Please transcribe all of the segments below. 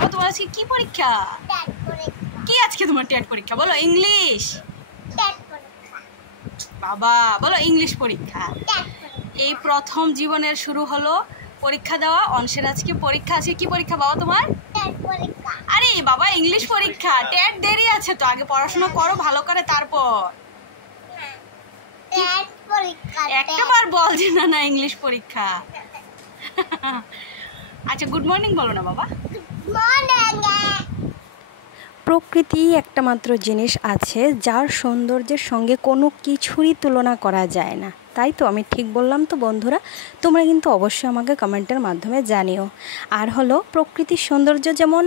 বাবা তোমার আজকে কি পরীক্ষা? কি আজকে তোমার টেট পরীক্ষা? বলো ইংলিশ। বাবা বলো ইংলিশ পরীক্ষা। এই প্রথম জীবনের শুরু হলো পরীক্ষা দেওয়া। অংশের আজকে পরীক্ষা। আজকে কি পরীক্ষা বাবা তোমার? আরে বাবা ইংলিশ পরীক্ষা। টেট দেরি আছে তো, আগে পড়াশোনা করো ভালো করে তারপর। একটা বার বল যে না না ইংলিশ পরীক্ষা। আচ্ছা গুড মর্নিং বলো না বাবা। প্রকৃতি একটা মাত্র জিনিস আছে যার সৌন্দর্যের সঙ্গে কোনো কিছুরই তুলনা করা যায় না, তাই তো আমি ঠিক বললাম তো বন্ধুরা? তোমরা কিন্তু অবশ্যই আমাকে কমেন্টের মাধ্যমে জানিও। আর হলো প্রকৃতির সৌন্দর্য যেমন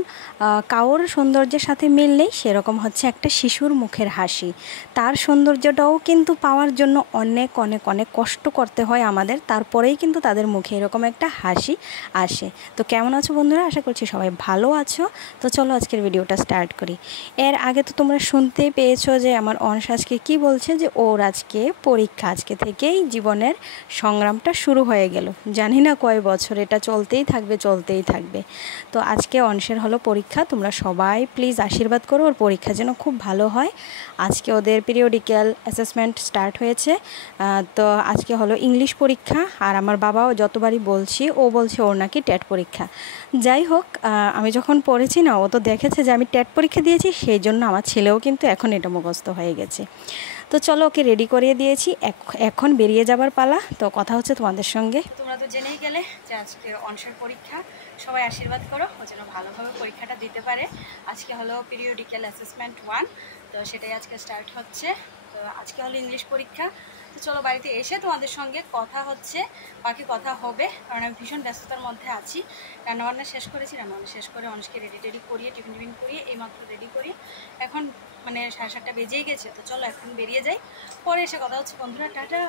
কারোর সৌন্দর্যের সাথে মিল নেই, সেরকম হচ্ছে একটা শিশুর মুখের হাসি। তার সৌন্দর্যটাও কিন্তু পাওয়ার জন্য অনেক অনেক অনেক কষ্ট করতে হয় আমাদের, তারপরেই কিন্তু তাদের মুখে এরকম একটা হাসি আসে। তো কেমন আছো বন্ধুরা? আশা করছি সবাই ভালো আছো। তো চলো আজকের ভিডিওটা স্টার্ট করি। এর আগে তো তোমরা শুনতেই পেয়েছো যে আমার অনস আজকে কী বলছে, যে ওর আজকে পরীক্ষা, আজকে থেকেই জীবনের সংগ্রামটা শুরু হয়ে গেল। জানি না কয় বছর এটা চলতেই থাকবে। তো আজকে অংশের হলো পরীক্ষা। তোমরা সবাই প্লিজ আশীর্বাদ করো ওর পরীক্ষা যেন খুব ভালো হয়। আজকে ওদের পিরিয়ডিক্যাল অ্যাসেসমেন্ট স্টার্ট হয়েছে। তো আজকে হলো ইংলিশ পরীক্ষা। আর আমার বাবাও যতবারই বলছি, ও বলছে ওর নাকি টেট পরীক্ষা। যাই হোক, আমি যখন পড়েছি না, ও তো দেখেছে যে আমি টেট পরীক্ষা দিয়েছি, সেই জন্য আমার ছেলেও কিন্তু এখন এটা মুখস্থ হয়ে গেছে। তো চলো ওকে রেডি করিয়ে দিয়েছি, এখন বেরিয়ে যাবার পালা। তো কথা হচ্ছে তোমাদের সঙ্গে। তোমরা তো জেনেই গেলে যে আজকে অংশের পরীক্ষা। সবাই আশীর্বাদ করো ও যেন ভালোভাবে পরীক্ষাটা দিতে পারে। আজকে হলো পিরিয়ডিক্যাল অ্যাসেসমেন্ট 1, তো সেটাই আজকে স্টার্ট হচ্ছে। তো আজকে হলো ইংলিশ পরীক্ষা। তো চলো বাড়িতে এসে তোমাদের সঙ্গে কথা হচ্ছে, বাকি কথা হবে, কারণ আমি ভীষণ ব্যস্ততার মধ্যে আছি। রান্নাবান্না শেষ করেছি, রান্নাবান্না শেষ করে অনেককে রেডি করিয়ে টিফিন করিয়ে এইমাত্র রেডি করি। এখন মানে 7:30 বেজেই গেছে। তো চলো এখন বেরিয়ে যাই, পরে এসে কথা হচ্ছে বন্ধুরা। টাটা।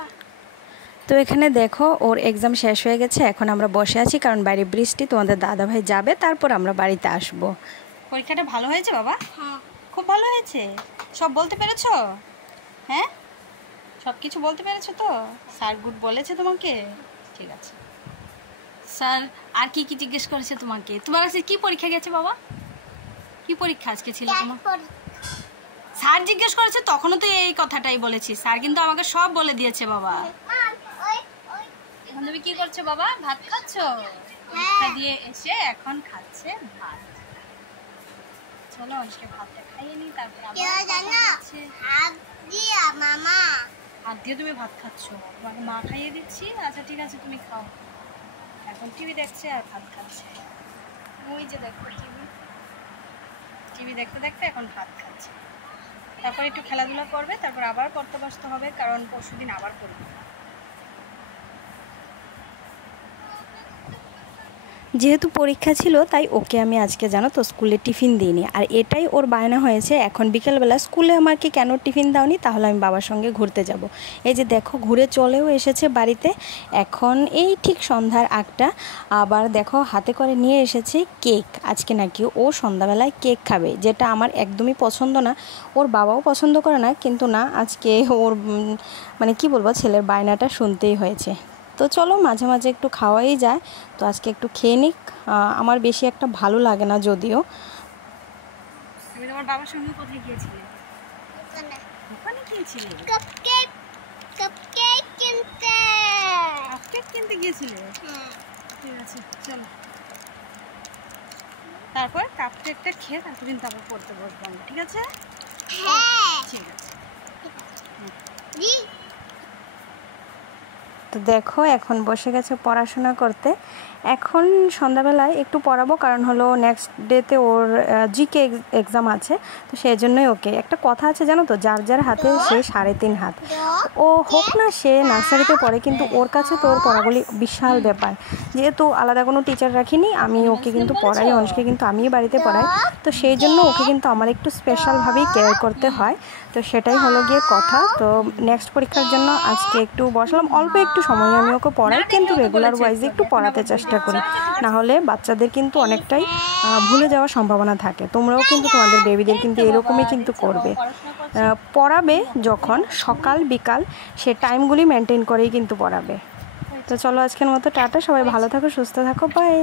তো এখানে দেখো ওর এক্সাম শেষ হয়ে গেছে, এখন আমরা বসে আছি কারণ বাইরে বৃষ্টি। তোমাদের দাদাভাই যাবে, তারপর আমরা বাড়িতে আসব। পরীক্ষাটা ভালো হয়েছে বাবা? হ্যাঁ খুব ভালো হয়েছে। সব বলতে পেরেছো? হ্যাঁ সব কিছু বলতে পেরেছো তো? স্যার গুড বলেছে তোমাকে? ঠিক আছে। স্যার আর কি কি জিজ্ঞেস করেছে তোমাকে? তোমার কাছে কি পরীক্ষা গেছে বাবা? কি পরীক্ষা আজকে ছিল তোমার? স্যার জিজ্ঞেস করেছে তখনও তো এই কথাটাই বলেছি। স্যার কিন্তু আমাকে সব বলে দিয়েছে বাবা। এখন তুমি কি করছো বাবা? ভাত খাচ্ছো? পরীক্ষা দিয়ে এসে এখন খাচ্ছে ভাত। চলো আজকে ভাতটা খাইয়ে নি, তারপর হাত দিয়ে তুমি ভাত খাচ্ছ? তোমাকে মা খাইয়ে দিচ্ছি। আচ্ছা ঠিক আছে তুমি খাও। এখন টিভি দেখছে আর ভাত খাচ্ছে। ওই যে দেখো টিভি দেখতে দেখতে এখন ভাত খাচ্ছে। তারপর একটু খেলাধুলা করবে, তারপর আবার পড়তে বসতে হবে, কারণ পরশুদিন আবার পড়বে। যেহেতু পরীক্ষা ছিল তাই ওকে আমি আজকে জানো তো স্কুলে টিফিন দিইনি। আর এটাই ওর বায়না হয়েছে, এখন বিকেলবেলা স্কুলে আমাকে কেন টিফিন দাওনি, তাহলে আমি বাবার সঙ্গে ঘুরতে যাব। এই যে দেখো ঘুরে চলেও এসেছে বাড়িতে। এখন এই ঠিক সন্ধ্যার 8টা। আবার দেখো হাতে করে নিয়ে এসেছে কেক। আজকে নাকি ও সন্ধ্যাবেলায় কেক খাবে, যেটা আমার একদমই পছন্দ না। ওর বাবাও পছন্দ করে না, কিন্তু না আজকে ওর মানে কি বলবো, ছেলের বায়নাটা শুনতেই হয়েছে। তো চলো মাঝে মাঝে একটু খাওয়াই যায়। তো আজকে একটু খেয়ে নিক। আমার বেশি একটা ভালো লাগে না যদিও। তুমি তোমার বাবার সঙ্গে কোথায় গিয়েছিলে? ওখানে গিয়েছিলে? কাপকেক কিনতে গিয়েছিলে? ঠিক আছে চলো। তারপর কাপকেকটা খেয়ে তারপর কিন্তু আবার পড়তে বসবো আমরা, ঠিক আছে? হ্যাঁ ঠিক আছে। তো দেখো এখন বসে গেছে পড়াশোনা করতে। এখন সন্ধ্যাবেলায় একটু পড়াবো, কারণ হলো নেক্সট ডেতে ওর জিকে এক্সাম আছে। তো সেই জন্যই ওকে একটা কথা আছে জানো তো, যার যার হাতে সে 3.5 হাত। ও হোক না সে নার্সারিতে পড়ে, কিন্তু ওর কাছে তো ওর পড়াগুলি বিশাল ব্যাপার। যেহেতু আলাদা কোনো টিচার রাখিনি, আমি ওকে কিন্তু পড়াই, অংশকে কিন্তু আমিই বাড়িতে পড়াই। তো সেই জন্য ওকে কিন্তু আমার একটু স্পেশালভাবেই কেয়ার করতে হয়। তো সেটাই হলো গিয়ে কথা। তো নেক্সট পরীক্ষার জন্য আজকে একটু বসলাম, অল্প একটু সময় আমি ওকে পড়াই, কিন্তু রেগুলার ওয়াইজে একটু পড়াতে চেষ্টা করি। না হলে বাচ্চাদের কিন্তু অনেকটাই ভুলে যাওয়ার সম্ভাবনা থাকে। তোমরাও কিন্তু তোমাদের বেবিদের কিন্তু এরকমই কিন্তু করবে। পড়াবে যখন সকাল বিকাল, সে টাইমগুলি মেনটেন করেই কিন্তু পড়াবে। তো চলো আজকের মতো টাটা, সবাই ভালো থাকো, সুস্থ থাকো, বাই।